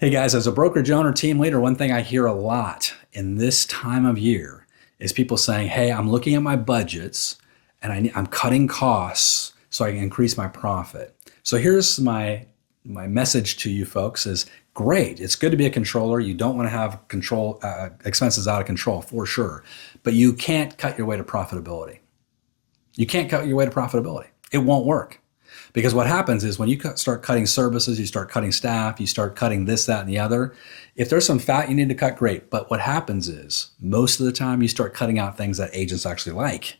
Hey guys, as a brokerage owner, team leader, one thing I hear a lot in this time of year is people saying, hey, I'm looking at my budgets and I'm cutting costs so I can increase my profit. So here's my message to you folks is great. It's good to be a controller. You don't want to have control expenses out of control for sure, but you can't cut your way to profitability. You can't cut your way to profitability. It won't work. Because what happens is when you start cutting services, you start cutting staff, you start cutting this, that, and the other. If there's some fat you need to cut, great. But what happens is most of the time you start cutting out things that agents actually like.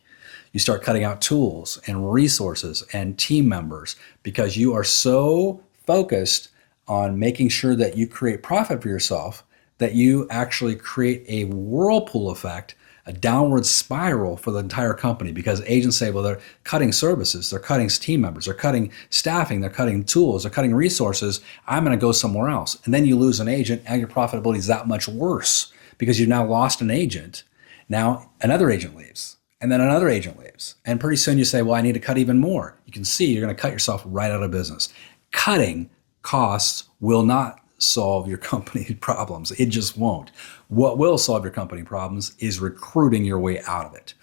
You start cutting out tools and resources and team members because you are so focused on making sure that you create profit for yourself that you actually create a whirlpool effect, a downward spiral for the entire company, because agents say, well, they're cutting services, they're cutting team members, they're cutting staffing, they're cutting tools, they're cutting resources. I'm going to go somewhere else. And then you lose an agent and your profitability is that much worse because you've now lost an agent. Now another agent leaves and then another agent leaves. And pretty soon you say, well, I need to cut even more. You can see you're going to cut yourself right out of business. Cutting costs will not solve your company problems. It just won't. What will solve your company problems is recruiting your way out of it.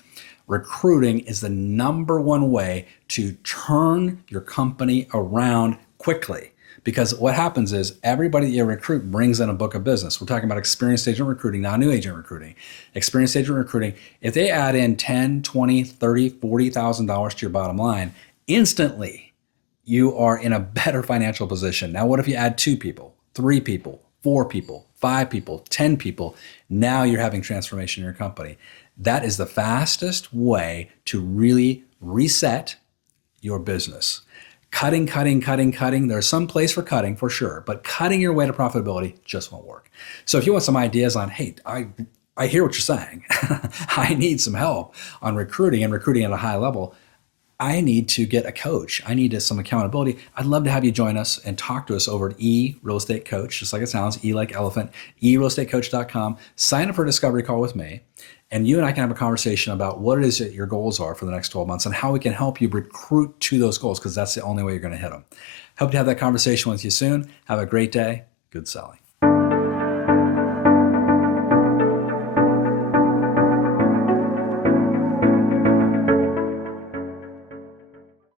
Recruiting is the number one way to turn your company around quickly. Because what happens is everybody that you recruit brings in a book of business. We're talking about experienced agent recruiting, not new agent recruiting. Experienced agent recruiting, if they add in 10, 20, 30, $40,000 to your bottom line, instantly you are in a better financial position. Now, what if you add 2 people, 3 people, 4 people, 5 people, 10 people? Now you're having transformation in your company. That is the fastest way to really reset your business. Cutting. There's some place for cutting for sure, but cutting your way to profitability just won't work. So if you want some ideas on, hey, I hear what you're saying. I need some help on recruiting and recruiting at a high level. I need to get a coach. I need some accountability. I'd love to have you join us and talk to us over at eRealEstateCoach, just like it sounds, E like elephant, eRealEstateCoach.com. Sign up for a discovery call with me, and you and I can have a conversation about what it is that your goals are for the next 12 months and how we can help you recruit to those goals, because that's the only way you're going to hit them. Hope to have that conversation with you soon. Have a great day. Good selling.